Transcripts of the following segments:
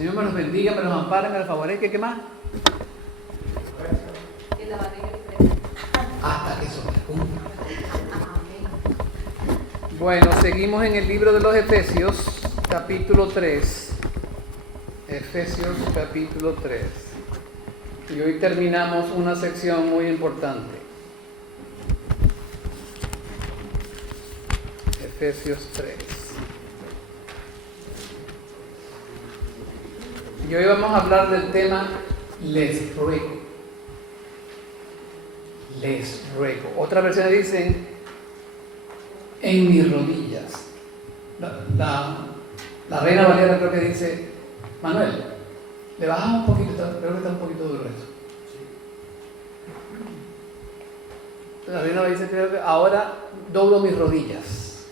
Señor me los bendiga, me los ampare, me los favorezca. ¿Qué más? Hasta que eso me cumpla. Bueno, seguimos en el libro de los Efesios, capítulo 3. Efesios, capítulo 3. Y hoy terminamos una sección muy importante. Efesios 3. Y hoy vamos a hablar del tema les ruego. Les ruego. Otras versiones dicen en mis rodillas. La Reina Valera creo que dice, Manuel, le bajamos un poquito, creo que está un poquito duro esto. La Reina Valera dice, creo que ahora doblo mis rodillas.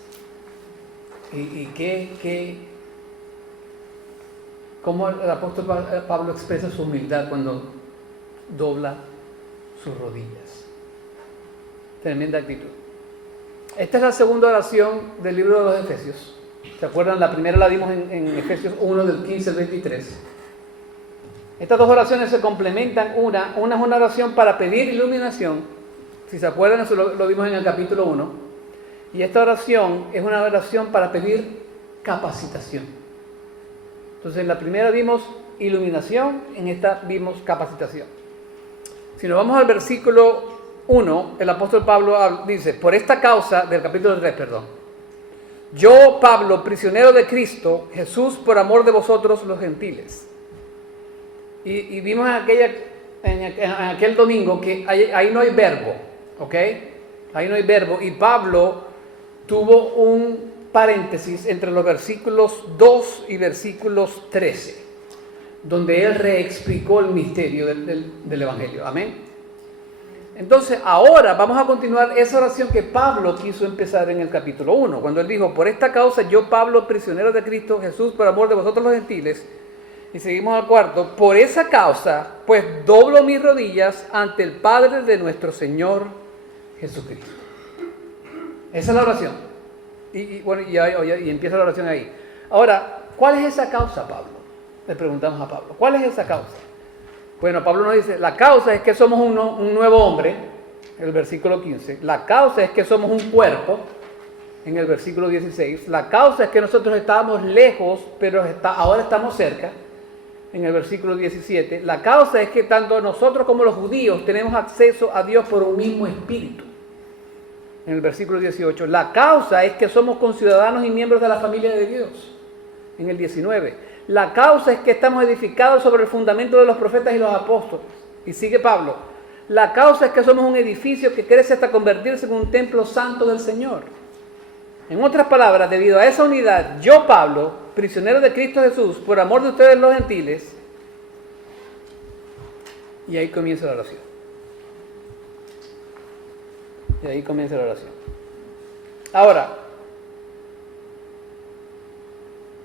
¿Cómo el apóstol Pablo expresa su humildad cuando dobla sus rodillas? Tremenda actitud. Esta es la segunda oración del libro de los Efesios. ¿Se acuerdan? La primera la dimos en Efesios 1 del 15 al 23. Estas dos oraciones se complementan. Una es una oración para pedir iluminación. Si se acuerdan, eso lo vimos en el capítulo 1. Y esta oración es una oración para pedir capacitación. Entonces, en la primera vimos iluminación, en esta vimos capacitación. Si nos vamos al versículo 1, el apóstol Pablo dice, por esta causa, del capítulo 3, perdón. Yo, Pablo, prisionero de Cristo, Jesús, por amor de vosotros los gentiles. Y vimos en aquel domingo que ahí no hay verbo, ¿ok? Ahí no hay verbo. Y Pablo tuvo un paréntesis entre los versículos 2 y versículos 13, donde él reexplicó el misterio del Evangelio. Amén. Entonces, ahora vamos a continuar esa oración que Pablo quiso empezar en el capítulo 1, cuando él dijo, por esta causa yo, Pablo, prisionero de Cristo Jesús, por amor de vosotros los gentiles. Y seguimos al cuarto, por esa causa, pues doblo mis rodillas ante el Padre de nuestro Señor Jesucristo. Esa es la oración. Y empieza la oración ahí. Ahora, ¿cuál es esa causa, Pablo? Le preguntamos a Pablo, ¿cuál es esa causa? Bueno, Pablo nos dice, la causa es que somos un nuevo hombre, en el versículo 15. La causa es que somos un cuerpo, en el versículo 16. La causa es que nosotros estábamos lejos, pero ahora estamos cerca, en el versículo 17. La causa es que tanto nosotros como los judíos tenemos acceso a Dios por un mismo espíritu, en el versículo 18. La causa es que somos conciudadanos y miembros de la familia de Dios, en el 19. La causa es que estamos edificados sobre el fundamento de los profetas y los apóstoles. Y sigue Pablo. La causa es que somos un edificio que crece hasta convertirse en un templo santo del Señor. En otras palabras, debido a esa unidad, yo, Pablo, prisionero de Cristo Jesús, por amor de ustedes los gentiles, y ahí comienza la oración. Ahora,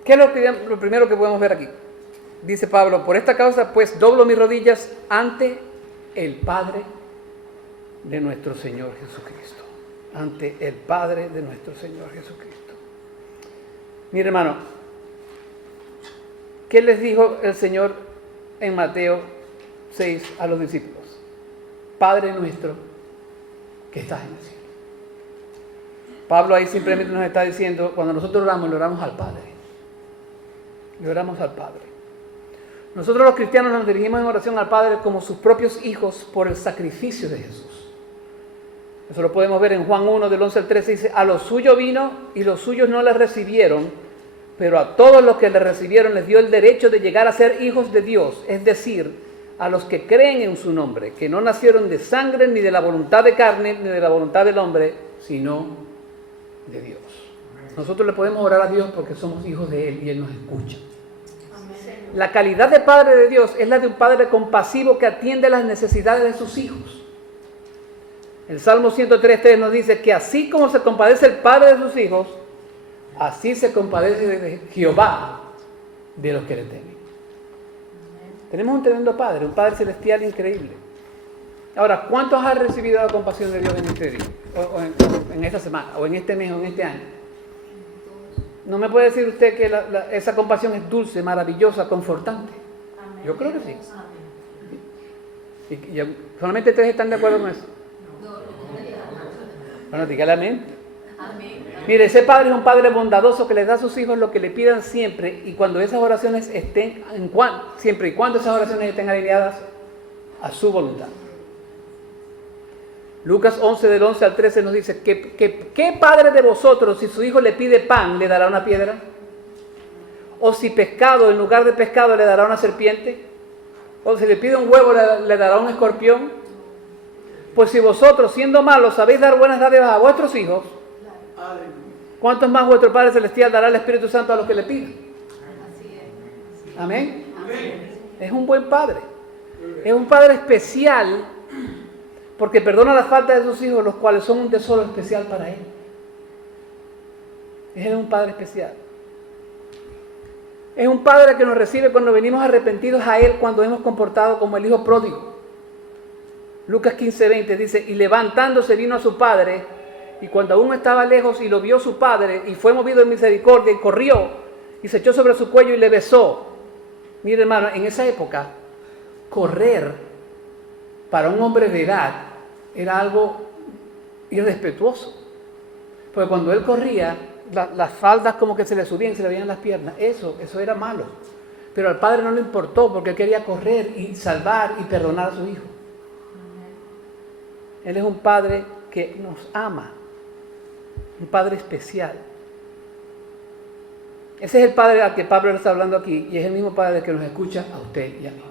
¿qué es lo primero que podemos ver aquí? Dice Pablo, por esta causa pues doblo mis rodillas ante el Padre de nuestro Señor Jesucristo. Ante el Padre de nuestro Señor Jesucristo. Mire, hermano, ¿qué les dijo el Señor en Mateo 6 a los discípulos? Padre nuestro que estás en el cielo. Pablo ahí simplemente nos está diciendo, cuando nosotros oramos, le oramos al Padre. Le oramos al Padre. Nosotros los cristianos nos dirigimos en oración al Padre como sus propios hijos por el sacrificio de Jesús. Eso lo podemos ver en Juan 1 del 11 al 13, dice, a los suyos vino y los suyos no le recibieron, pero a todos los que le recibieron les dio el derecho de llegar a ser hijos de Dios, es decir, a los que creen en su nombre, que no nacieron de sangre, ni de la voluntad de carne, ni de la voluntad del hombre, sino de Dios. Nosotros le podemos orar a Dios porque somos hijos de Él y Él nos escucha. La calidad de Padre de Dios es la de un Padre compasivo que atiende las necesidades de sus hijos. El Salmo 103:3 nos dice que así como se compadece el Padre de sus hijos, así se compadece de Jehová de los que le temen. Tenemos un tremendo Padre, un Padre celestial increíble. Ahora, ¿cuántos han recibido la compasión de Dios en este día? O en esta semana, o en este mes, o en este año? ¿No me puede decir usted que esa compasión es dulce, maravillosa, confortante? Amén. Yo creo que sí. Amén. Y solamente 3 están de acuerdo con eso. Bueno, dígale amén. Amén. Mire, ese padre es un padre bondadoso que les da a sus hijos lo que le pidan siempre, y cuando esas oraciones estén, siempre y cuando esas oraciones estén alineadas a su voluntad. Lucas 11, del 11 al 13 nos dice, ¿qué padre de vosotros, si su hijo le pide pan, le dará una piedra? ¿O si pescado, en lugar de pescado, le dará una serpiente? ¿O si le pide un huevo, le dará un escorpión? Pues si vosotros, siendo malos, sabéis dar buenas dádivas a vuestros hijos, ¿cuántos más vuestro Padre Celestial dará el Espíritu Santo a los que le pidan? Así es. Amén. Amén. Es un buen padre. Es un padre especial porque perdona las faltas de sus hijos, los cuales son un tesoro especial para él. Es un padre especial. Es un padre que nos recibe cuando venimos arrepentidos a él, cuando hemos comportado como el hijo pródigo. Lucas 15:20 dice, y levantándose vino a su padre, y cuando aún estaba lejos y lo vio su padre, y fue movido en misericordia, y corrió, y se echó sobre su cuello y le besó. Mire, hermano, en esa época, correr para un hombre de edad era algo irrespetuoso. Porque cuando él corría, las faldas como que se le subían, se le veían las piernas. Eso era malo. Pero al padre no le importó, porque él quería correr y salvar y perdonar a su hijo. Él es un padre que nos ama. Un padre especial. Ese es el padre al que Pablo le está hablando aquí, y es el mismo padre que nos escucha a usted y a mí.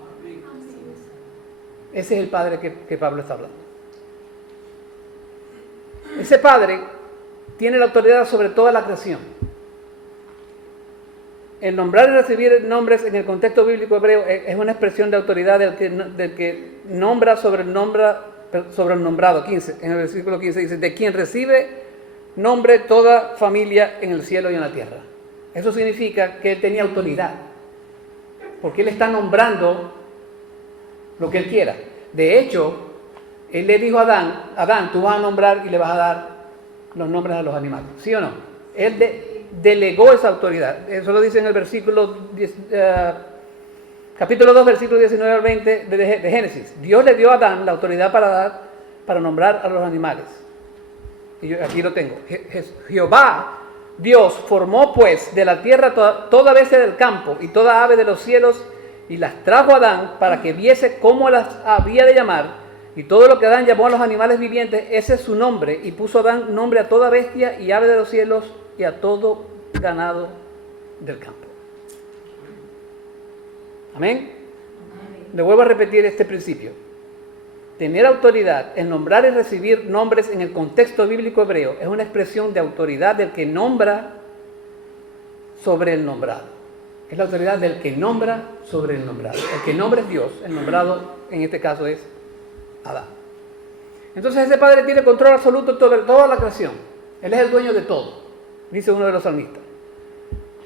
Ese es el padre que Pablo está hablando. Ese padre tiene la autoridad sobre toda la creación. El nombrar y recibir nombres en el contexto bíblico hebreo es una expresión de autoridad del que nombra sobre el nombrado. 15, en el versículo 15 dice, de quien recibe nombre toda familia en el cielo y en la tierra. Eso significa que él tenía autoridad, porque él está nombrando lo que él quiera. De hecho, él le dijo a Adán, tú vas a nombrar y le vas a dar los nombres a los animales. ¿Sí o no? Él delegó esa autoridad. Eso lo dice en el versículo capítulo 2, versículo 19 al 20 de Génesis. Dios le dio a Adán la autoridad para nombrar a los animales. Y yo aquí lo tengo. Jehová, Dios, formó pues de la tierra toda bestia del campo y toda ave de los cielos, y las trajo a Adán para que viese cómo las había de llamar. Y todo lo que Adán llamó a los animales vivientes, ese es su nombre. Y puso Adán nombre a toda bestia y ave de los cielos y a todo ganado del campo. Amén. Le vuelvo a repetir este principio. Tener autoridad en nombrar y recibir nombres en el contexto bíblico hebreo es una expresión de autoridad del que nombra sobre el nombrado. Es la autoridad del que nombra sobre el nombrado. El que nombra es Dios, el nombrado en este caso es Adán. Entonces ese padre tiene control absoluto sobre toda la creación. Él es el dueño de todo, dice uno de los salmistas.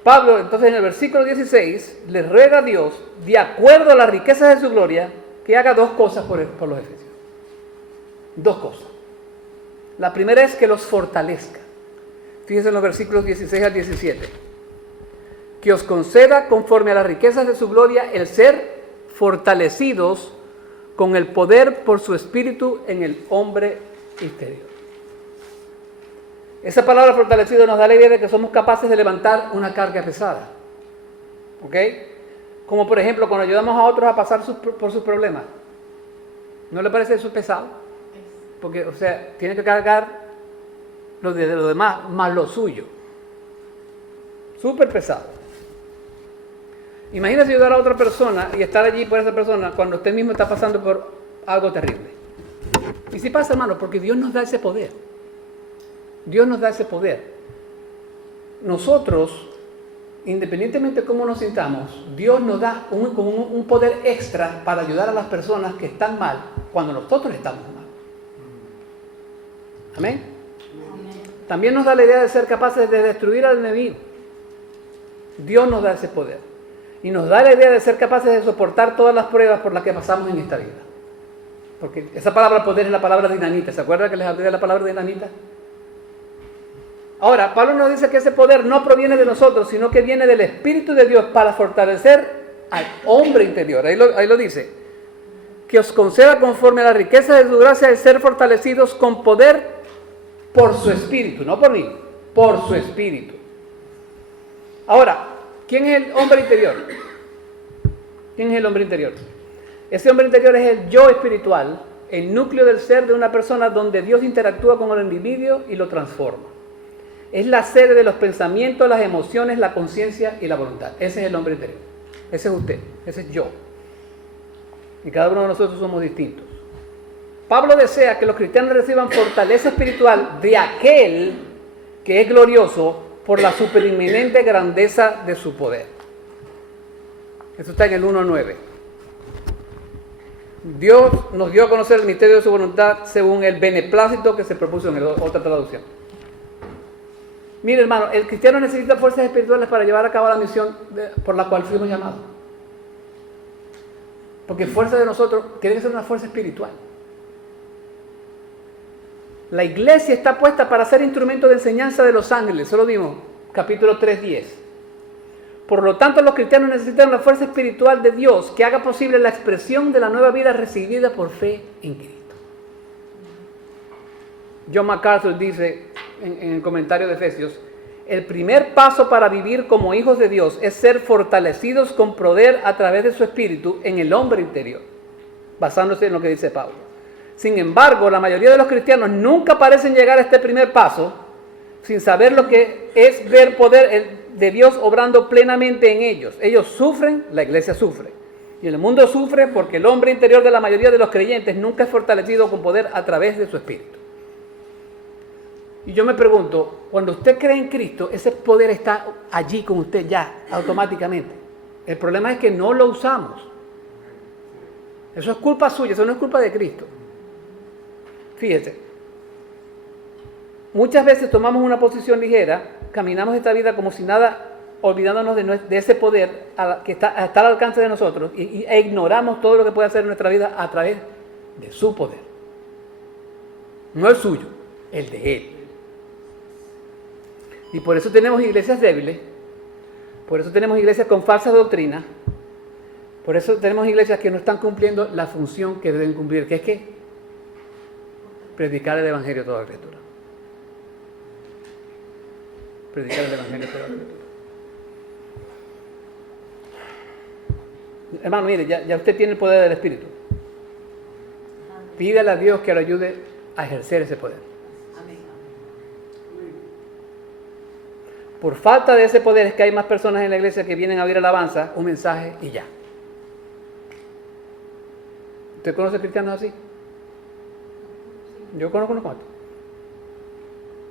Pablo, entonces, en el versículo 16, le ruega a Dios, de acuerdo a las riquezas de su gloria, que haga dos cosas por los efesios. Dos cosas. La primera es que los fortalezca. Fíjense en los versículos 16 al 17. Que os conceda, conforme a las riquezas de su gloria, el ser fortalecidos con el poder por su espíritu en el hombre interior. Esa palabra fortalecido nos da la idea de que somos capaces de levantar una carga pesada. ¿Ok? Como por ejemplo cuando ayudamos a otros a pasar por sus problemas. ¿No le parece eso pesado? Porque, o sea, tiene que cargar lo de los demás más lo suyo. Súper pesado. Imagínese ayudar a otra persona y estar allí por esa persona cuando usted mismo está pasando por algo terrible. Y si pasa, hermano, porque Dios nos da ese poder. Dios nos da ese poder. Nosotros, independientemente de cómo nos sintamos, Dios nos da un poder extra para ayudar a las personas que están mal cuando nosotros estamos mal. Amén. También nos da la idea de ser capaces de destruir al enemigo. Dios nos da ese poder. Y nos da la idea de ser capaces de soportar todas las pruebas por las que pasamos en esta vida. Porque esa palabra poder es la palabra dinamita. ¿Se acuerdan que les hablé de la palabra dinamita? Ahora, Pablo nos dice que ese poder no proviene de nosotros, sino que viene del Espíritu de Dios para fortalecer al hombre interior. Ahí lo dice. Que os conceda conforme a la riqueza de su gracia de ser fortalecidos con poder por su Espíritu, no por mí, por su Espíritu. Ahora, ¿quién es el hombre interior? ¿Quién es el hombre interior? Ese hombre interior es el yo espiritual, el núcleo del ser de una persona donde Dios interactúa con el individuo y lo transforma. Es la sede de los pensamientos, las emociones, la conciencia y la voluntad. Ese es el hombre interior. Ese es usted, ese es yo. Y cada uno de nosotros somos distintos. Pablo desea que los cristianos reciban fortaleza espiritual de aquel que es glorioso por la superinminente grandeza de su poder. Esto está en el 1:9. Dios nos dio a conocer el misterio de su voluntad según el beneplácito que se propuso en otra traducción. Mire, hermano, el cristiano necesita fuerzas espirituales para llevar a cabo la misión por la cual fuimos llamados. Porque fuerza de nosotros tiene que ser una fuerza espiritual. La iglesia está puesta para ser instrumento de enseñanza de los ángeles. Eso lo vimos, capítulo 3:10. Por lo tanto, los cristianos necesitan la fuerza espiritual de Dios que haga posible la expresión de la nueva vida recibida por fe en Cristo. John MacArthur dice en el comentario de Efesios: el primer paso para vivir como hijos de Dios es ser fortalecidos con poder a través de su espíritu en el hombre interior, basándose en lo que dice Pablo. Sin embargo, la mayoría de los cristianos nunca parecen llegar a este primer paso sin saber lo que es ver poder de Dios obrando plenamente en ellos. Ellos sufren, la iglesia sufre. Y el mundo sufre porque el hombre interior de la mayoría de los creyentes nunca es fortalecido con poder a través de su espíritu. Y yo me pregunto, cuando usted cree en Cristo, ese poder está allí con usted ya, automáticamente. El problema es que no lo usamos. Eso es culpa suya, eso no es culpa de Cristo. Fíjese, muchas veces tomamos una posición ligera, caminamos esta vida como si nada, olvidándonos de ese poder que está al alcance de nosotros e ignoramos todo lo que puede hacer en nuestra vida a través de su poder. No el suyo, el de Él. Y por eso tenemos iglesias débiles, por eso tenemos iglesias con falsas doctrinas, por eso tenemos iglesias que no están cumpliendo la función que deben cumplir, que es que predicar el evangelio a toda criatura. Predicar el evangelio a toda criatura. Hermano, mire, ya usted tiene el poder del Espíritu. Pídale a Dios que lo ayude a ejercer ese poder. Por falta de ese poder es que hay más personas en la iglesia que vienen a oír alabanza, un mensaje y ya. ¿Usted conoce cristianos así? Yo conozco unos cuantos.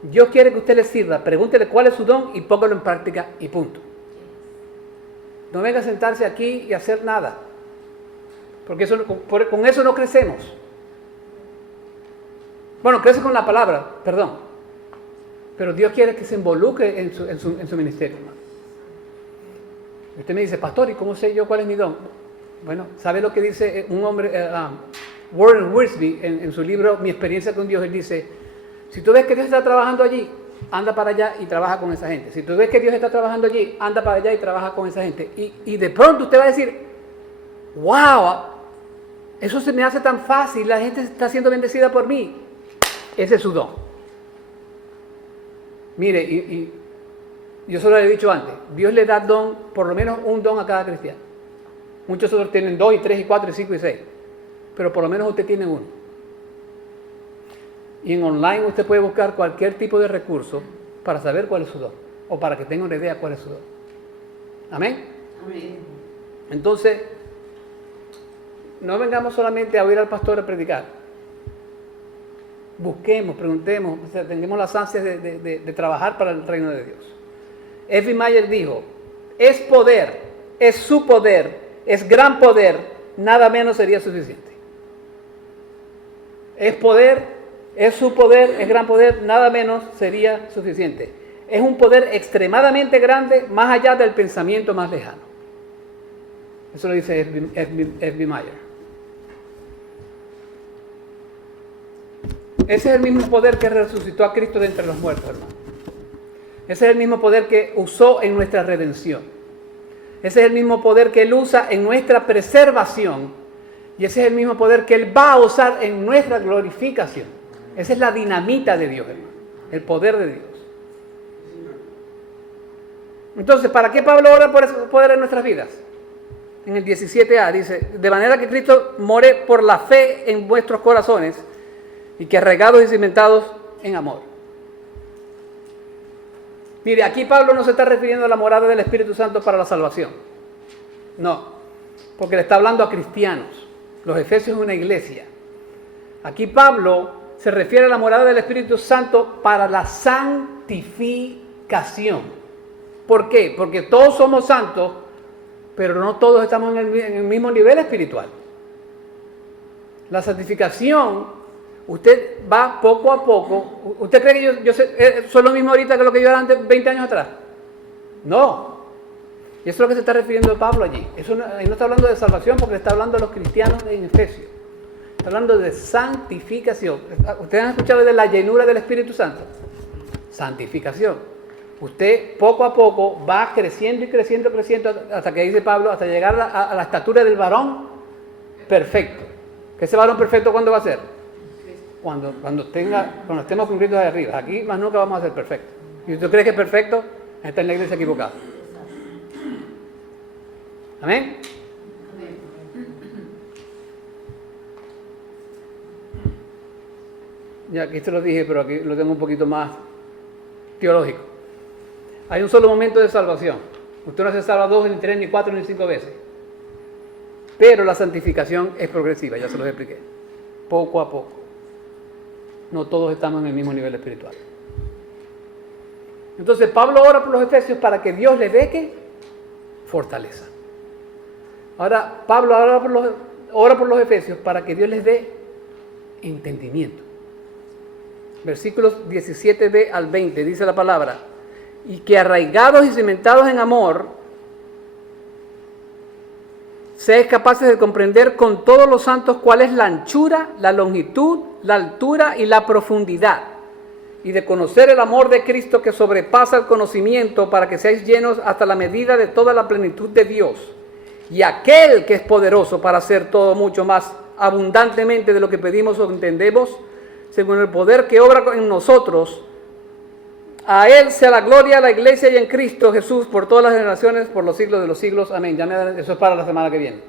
Dios quiere que usted le sirva, pregúntele cuál es su don y póngalo en práctica y punto. No venga a sentarse aquí y hacer nada, porque con eso no crecemos. Bueno, crece con la palabra, perdón, pero Dios quiere que se involucre en su ministerio, hermano. Usted me dice, pastor, ¿y cómo sé yo cuál es mi don? Bueno, ¿sabe lo que dice un hombre, Warren Wiersbe, en su libro Mi experiencia con Dios? Él dice, si tú ves que Dios está trabajando allí, anda para allá y trabaja con esa gente. Si tú ves que Dios está trabajando allí, anda para allá y trabaja con esa gente. Y de pronto usted va a decir, wow, eso se me hace tan fácil, la gente está siendo bendecida por mí. Ese es su don. Mire, y yo se lo he dicho antes, Dios le da don, por lo menos un don a cada cristiano. Muchos otros tienen 2 y 3 y 4 y 5 y 6, pero por lo menos usted tiene uno. Y en online usted puede buscar cualquier tipo de recurso para saber cuál es su don, o para que tenga una idea cuál es su don. ¿Amén? Amén. Entonces, no vengamos solamente a oír al pastor a predicar. Busquemos, preguntemos, o sea, tengamos las ansias de trabajar para el reino de Dios. F. Mayer dijo, es poder, es su poder, es gran poder, nada menos sería suficiente. Es poder, es su poder, es gran poder, nada menos sería suficiente. Es un poder extremadamente grande, más allá del pensamiento más lejano. Eso lo dice F.B. Mayer. Ese es el mismo poder que resucitó a Cristo de entre los muertos, hermano. Ese es el mismo poder que usó en nuestra redención. Ese es el mismo poder que Él usa en nuestra preservación. Y ese es el mismo poder que Él va a usar en nuestra glorificación. Esa es la dinamita de Dios, hermano. El poder de Dios. Entonces, ¿para qué Pablo ora por ese poder en nuestras vidas? En el 17a dice, de manera que Cristo more por la fe en vuestros corazones y que arraigados y cimentados en amor. Mire, aquí Pablo no se está refiriendo a la morada del Espíritu Santo para la salvación. No, porque le está hablando a cristianos. Los Efesios es una iglesia. Aquí Pablo se refiere a la morada del Espíritu Santo para la santificación. ¿Por qué? Porque todos somos santos, pero no todos estamos en el mismo nivel espiritual. La santificación, usted va poco a poco. ¿Usted cree que yo soy lo mismo ahorita que lo que yo era antes, 20 años atrás? No. Y eso es lo que se está refiriendo Pablo allí. Eso no está hablando de salvación porque está hablando de los cristianos en Efesios. Está hablando de santificación. ¿Ustedes han escuchado de la llenura del Espíritu Santo? Santificación. Usted poco a poco va creciendo y creciendo, creciendo, hasta que dice Pablo, hasta llegar a la estatura del varón perfecto. ¿Que ese varón perfecto cuándo va a ser? Cuando estemos cumplidos de arriba. Aquí más nunca vamos a ser perfectos. Y si usted cree que es perfecto, está en la iglesia equivocada. Amén. Ya aquí se lo dije, pero aquí lo tengo un poquito más teológico. Hay un solo momento de salvación. Usted no se salva 2, ni 3, ni 4, ni 5 veces. Pero la santificación es progresiva, ya se los expliqué. Poco a poco. No todos estamos en el mismo nivel espiritual. Entonces Pablo ora por los efesios para que Dios les dé ¿qué? Fortaleza. Ahora Pablo ora por los efesios para que Dios les dé entendimiento. Versículos 17b al 20 dice la palabra: y que arraigados y cimentados en amor, seáis capaces de comprender con todos los santos cuál es la anchura, la longitud, la altura y la profundidad, y de conocer el amor de Cristo que sobrepasa el conocimiento, para que seáis llenos hasta la medida de toda la plenitud de Dios. Y aquel que es poderoso para hacer todo mucho más abundantemente de lo que pedimos o entendemos, según el poder que obra en nosotros, a Él sea la gloria, a la iglesia y en Cristo Jesús por todas las generaciones, por los siglos de los siglos. Amén. Eso es para la semana que viene.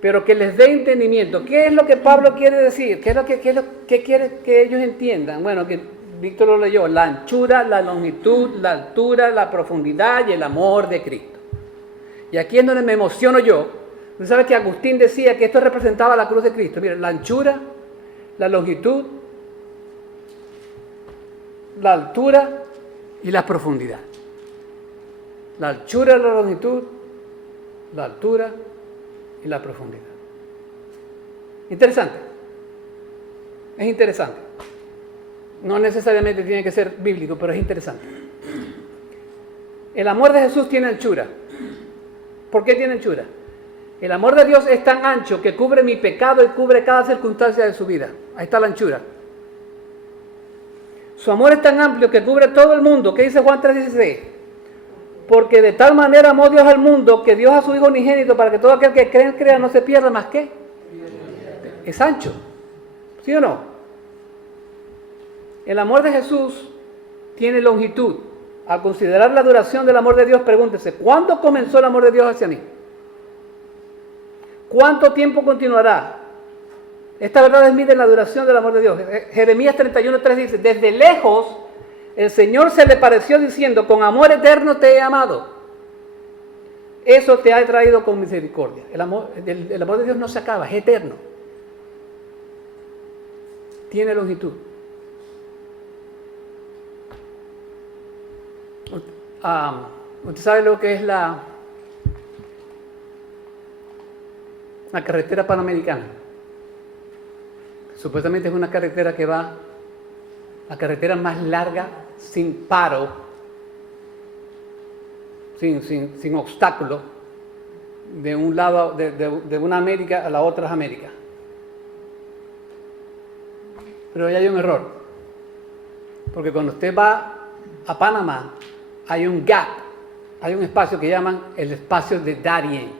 Pero que les dé entendimiento. ¿Qué es lo que Pablo quiere decir? ¿Qué es lo que quiere que ellos entiendan? Bueno, que Víctor lo leyó. La anchura, la longitud, la altura, la profundidad y el amor de Cristo. Y aquí es donde me emociono yo. ¿Usted sabe que Agustín decía que esto representaba la cruz de Cristo? Mira, la anchura, la longitud, la altura y la profundidad. La anchura, la longitud, la altura y la profundidad. Interesante. Es interesante. No necesariamente tiene que ser bíblico, pero es interesante. El amor de Jesús tiene anchura. ¿Por qué tiene anchura? El amor de Dios es tan ancho que cubre mi pecado y cubre cada circunstancia de su vida. Ahí está la anchura. Su amor es tan amplio que cubre todo el mundo. ¿Qué dice Juan 3:16? Porque de tal manera amó Dios al mundo que dio a su Hijo unigénito para que todo aquel que cree, crea, no se pierda más que. Es ancho. ¿Sí o no? El amor de Jesús tiene longitud. Al considerar la duración del amor de Dios, pregúntese, ¿cuándo comenzó el amor de Dios hacia mí? ¿Cuánto tiempo continuará? Esta verdad mide la duración del amor de Dios. Jeremías 31:3 dice: desde lejos el Señor se le pareció diciendo, con amor eterno te he amado. Eso te ha traído con misericordia. El amor de Dios no se acaba, es eterno. Tiene longitud. ¿Usted sabe lo que es la carretera panamericana? Supuestamente es una carretera que va, la carretera más larga, sin paro, sin obstáculo, de un lado, de una América a la otra América. Pero ahí hay un error, porque cuando usted va a Panamá hay un gap, hay un espacio que llaman el espacio de Darien,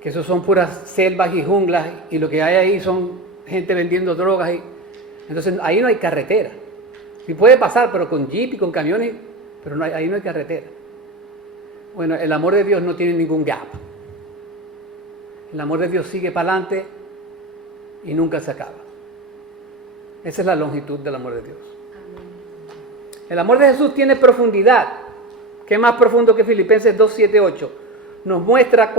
que esos son puras selvas y junglas, y lo que hay ahí son gente vendiendo drogas. Entonces ahí no hay carretera. Sí puede pasar, pero con jeep y con camiones, pero ahí no hay carretera. Bueno, el amor de Dios no tiene ningún gap. El amor de Dios sigue para adelante y nunca se acaba. Esa es la longitud del amor de Dios. El amor de Jesús tiene profundidad, que es más profundo que Filipenses 2, 7, 8. Nos muestra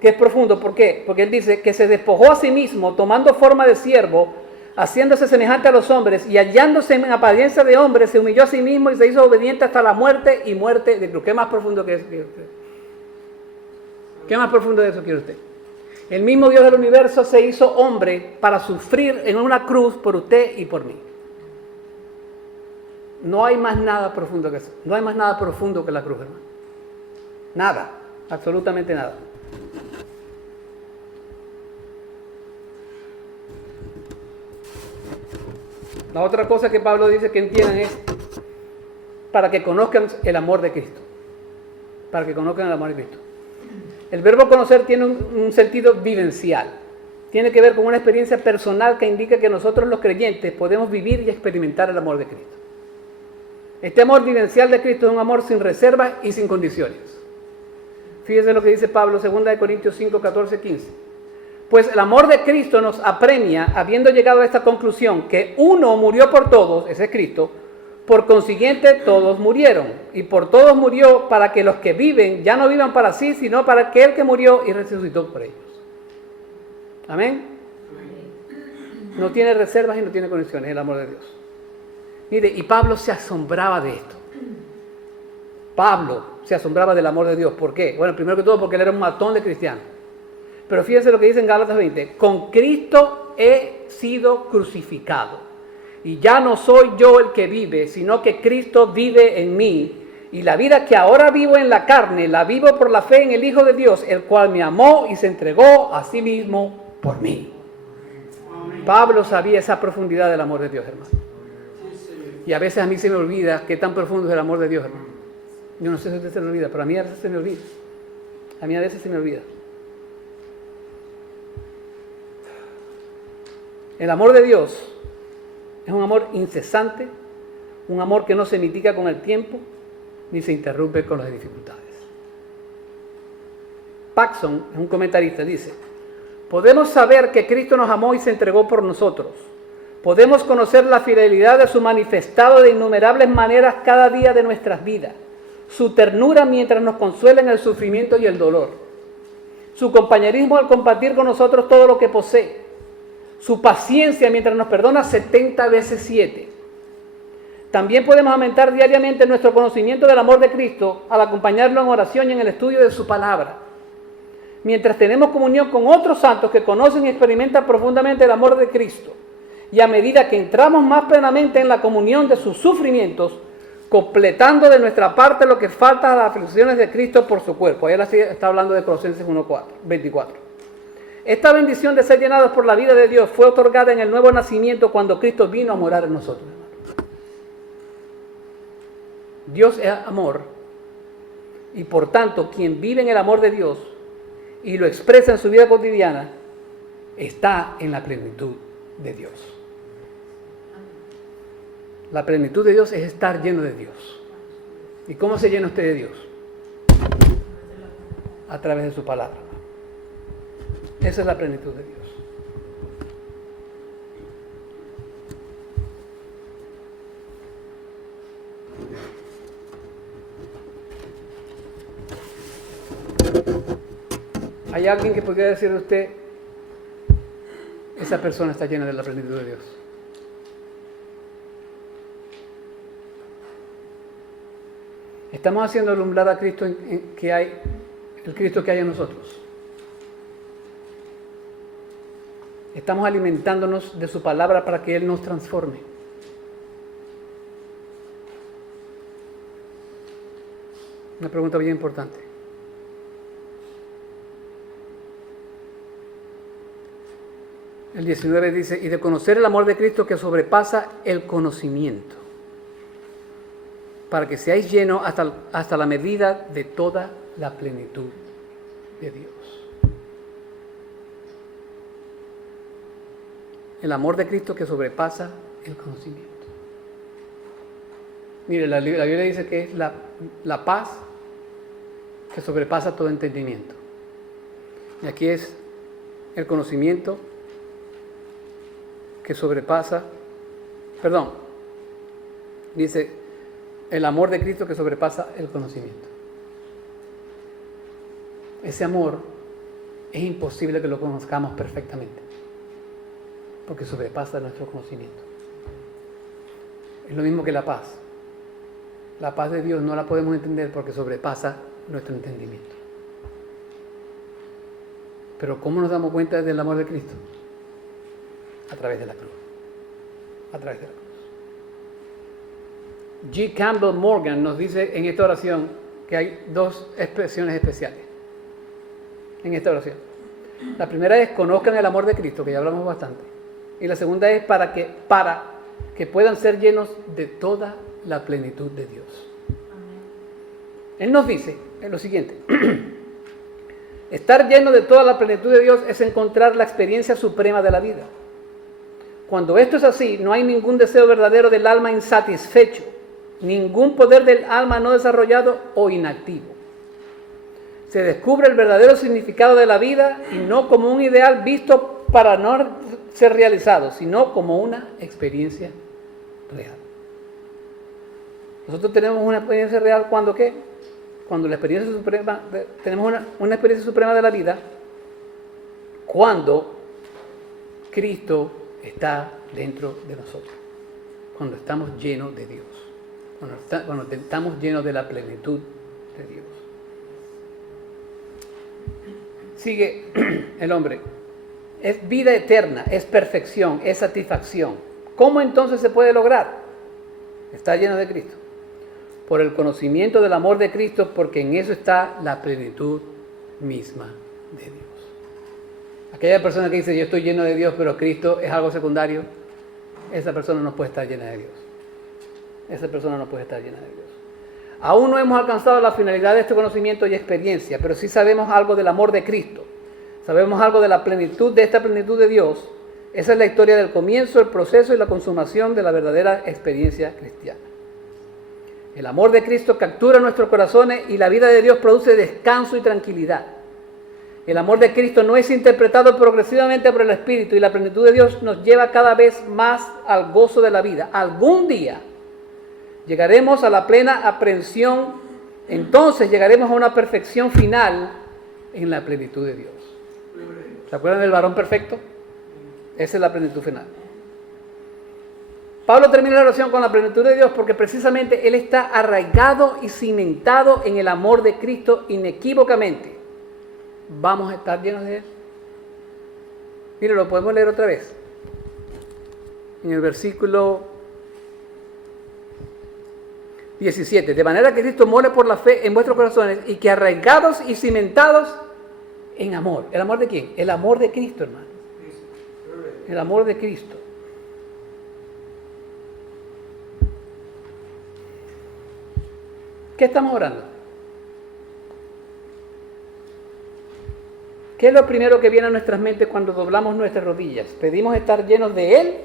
que es profundo. ¿Por qué? Porque Él dice que se despojó a sí mismo, tomando forma de siervo, haciéndose semejante a los hombres, y hallándose en apariencia de hombre, se humilló a sí mismo y se hizo obediente hasta la muerte y muerte de cruz. ¿Qué más profundo que eso quiere usted? ¿Qué más profundo de eso quiere usted? El mismo Dios del universo se hizo hombre para sufrir en una cruz por usted y por mí. No hay más nada profundo que eso. No hay más nada profundo que la cruz, hermano. Nada, absolutamente nada. La otra cosa que Pablo dice que entiendan es para que conozcan el amor de Cristo. Para que conozcan el amor de Cristo. El verbo conocer tiene un sentido vivencial. Tiene que ver con una experiencia personal que indica que nosotros los creyentes podemos vivir y experimentar el amor de Cristo. Este amor vivencial de Cristo es un amor sin reservas y sin condiciones. Fíjese lo que dice Pablo, 2 Corintios 5, 14, 15. Pues el amor de Cristo nos apremia, habiendo llegado a esta conclusión, que uno murió por todos, ese es Cristo, por consiguiente todos murieron, y por todos murió para que los que viven ya no vivan para sí, sino para aquel que murió y resucitó por ellos. Amén. No tiene reservas y no tiene condiciones el amor de Dios. Mire, y Pablo se asombraba de esto. Pablo se asombraba del amor de Dios. ¿Por qué? Bueno, primero que todo porque él era un matón de cristianos. Pero fíjense lo que dice en Gálatas 20. Con Cristo he sido crucificado. Y ya no soy yo el que vive, sino que Cristo vive en mí. Y la vida que ahora vivo en la carne, la vivo por la fe en el Hijo de Dios, el cual me amó y se entregó a sí mismo por mí. Pablo sabía esa profundidad del amor de Dios, hermano. Y a veces a mí se me olvida qué tan profundo es el amor de Dios, hermano. Yo no sé si a usted se me olvida, pero a mí a veces se me olvida. A mí a veces se me olvida. El amor de Dios es un amor incesante, un amor que no se mitiga con el tiempo, ni se interrumpe con las dificultades. Paxson, un comentarista, dice: podemos saber que Cristo nos amó y se entregó por nosotros. Podemos conocer la fidelidad de su manifestado de innumerables maneras cada día de nuestras vidas. Su ternura mientras nos consuela en el sufrimiento y el dolor. Su compañerismo al compartir con nosotros todo lo que posee. Su paciencia mientras nos perdona 70 veces 7. También podemos aumentar diariamente nuestro conocimiento del amor de Cristo al acompañarlo en oración y en el estudio de su palabra. Mientras tenemos comunión con otros santos que conocen y experimentan profundamente el amor de Cristo. Y a medida que entramos más plenamente en la comunión de sus sufrimientos, completando de nuestra parte lo que falta a las aflicciones de Cristo por su cuerpo. Ahí está hablando de Colosenses 1:24. Esta bendición de ser llenados por la vida de Dios fue otorgada en el nuevo nacimiento cuando Cristo vino a morar en nosotros. Dios es amor y por tanto quien vive en el amor de Dios y lo expresa en su vida cotidiana está en la plenitud de Dios. La plenitud de Dios es estar lleno de Dios. ¿Y cómo se llena usted de Dios? A través de su palabra. Esa es la plenitud de Dios. ¿Hay alguien que podría decir a usted, esa persona está llena de la plenitud de Dios? Estamos haciendo alumbrar a Cristo que hay, el Cristo que hay en nosotros. Estamos alimentándonos de su palabra para que Él nos transforme. Una pregunta bien importante. El 19 dice, y de conocer el amor de Cristo que sobrepasa el conocimiento. para que seáis llenos hasta la medida de toda la plenitud de Dios. El amor de Cristo que sobrepasa el conocimiento. Mire, la Biblia dice que es la paz que sobrepasa todo entendimiento. Y aquí es el conocimiento que sobrepasa, dice el amor de Cristo que sobrepasa el conocimiento. Ese amor es imposible que lo conozcamos perfectamente, porque sobrepasa nuestro conocimiento. Es lo mismo que la paz. La paz de Dios no la podemos entender porque sobrepasa nuestro entendimiento. Pero ¿cómo nos damos cuenta del amor de Cristo? A través de la cruz. A través de la cruz. G. Campbell Morgan nos dice en esta oración que hay dos expresiones especiales en esta oración. La primera es conozcan el amor de Cristo, que ya hablamos bastante. Y la segunda es para que puedan ser llenos de toda la plenitud de Dios. Él nos dice en lo siguiente: estar lleno de toda la plenitud de Dios es encontrar la experiencia suprema de la vida. Cuando esto es así, no hay ningún deseo verdadero del alma insatisfecho, ningún poder del alma no desarrollado o inactivo. Se descubre el verdadero significado de la vida y no como un ideal visto para no ser realizado, sino como una experiencia real. Nosotros tenemos una experiencia real cuando ¿qué? Cuando la experiencia suprema, tenemos una experiencia suprema de la vida, cuando Cristo está dentro de nosotros, cuando estamos llenos de Dios, cuando estamos llenos de la plenitud de Dios. Sigue el hombre. Es vida eterna, es perfección, es satisfacción. ¿Cómo entonces se puede lograr? Está lleno de Cristo. Por el conocimiento del amor de Cristo, porque en eso está la plenitud misma de Dios. Aquella persona que dice yo estoy lleno de Dios, pero Cristo es algo secundario, esa persona no puede estar llena de Dios. Esa persona no puede estar llena de Dios. Aún no hemos alcanzado la finalidad de este conocimiento y experiencia, pero sí sabemos algo del amor de Cristo. Sabemos algo de la plenitud, de esta plenitud de Dios. Esa es la historia del comienzo, el proceso y la consumación de la verdadera experiencia cristiana. El amor de Cristo captura nuestros corazones y la vida de Dios produce descanso y tranquilidad. El amor de Cristo no es interpretado progresivamente por el Espíritu y la plenitud de Dios nos lleva cada vez más al gozo de la vida. Algún día llegaremos a la plena aprehensión, entonces llegaremos a una perfección final en la plenitud de Dios. ¿Se acuerdan del varón perfecto? Esa es la plenitud final. Pablo termina la oración con la plenitud de Dios porque precisamente él está arraigado y cimentado en el amor de Cristo inequívocamente. ¿Vamos a estar llenos de él? Mire, lo podemos leer otra vez. En el versículo 17. De manera que Cristo more por la fe en vuestros corazones y que arraigados y cimentados en amor. ¿El amor de quién? El amor de Cristo, hermano. El amor de Cristo. ¿Qué estamos orando? ¿Qué es lo primero que viene a nuestras mentes cuando doblamos nuestras rodillas? ¿Pedimos estar llenos de Él?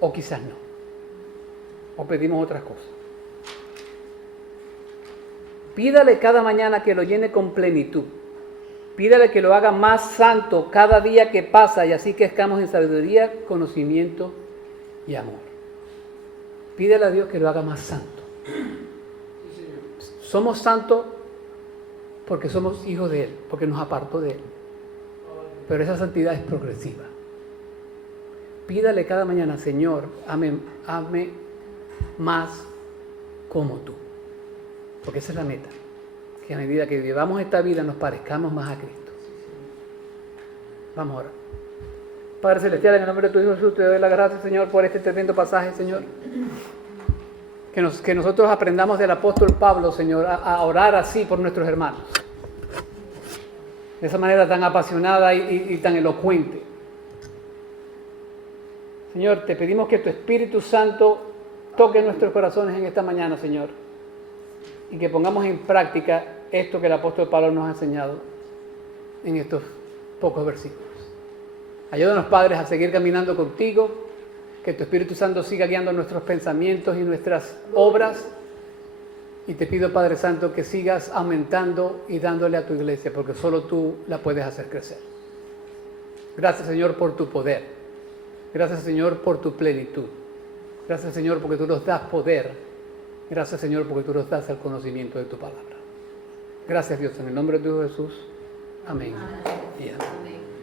¿O quizás no? ¿O pedimos otras cosas? Pídale cada mañana que lo llene con plenitud. Pídale que lo haga más santo cada día que pasa y así crezcamos en sabiduría, conocimiento y amor. Pídale a Dios que lo haga más santo. Somos santos porque somos hijos de Él, porque nos apartó de Él. Pero esa santidad es progresiva. Pídale cada mañana, Señor, hazme más como tú. Porque esa es la meta. Que a medida que vivamos esta vida nos parezcamos más a Cristo. Vamos ahora. Padre Celestial, en el nombre de tu Hijo Jesús, te doy las gracias, Señor, por este tremendo pasaje, Señor. Que nosotros aprendamos del apóstol Pablo, Señor, a orar así por nuestros hermanos. De esa manera tan apasionada y tan elocuente. Señor, te pedimos que tu Espíritu Santo toque nuestros corazones en esta mañana, Señor, y que pongamos en práctica esto que el apóstol Pablo nos ha enseñado en estos pocos versículos. Ayúdanos, Padres, a seguir caminando contigo, que tu Espíritu Santo siga guiando nuestros pensamientos y nuestras obras. Y te pido, Padre Santo, que sigas aumentando y dándole a tu iglesia, porque solo tú la puedes hacer crecer. Gracias, Señor, por tu poder. Gracias, Señor, por tu plenitud. Gracias, Señor, porque tú nos das poder. Gracias, Señor, porque tú nos das el conocimiento de tu palabra. Gracias, Dios, en el nombre de tu Hijo Jesús. Amén. Y amén. Amén.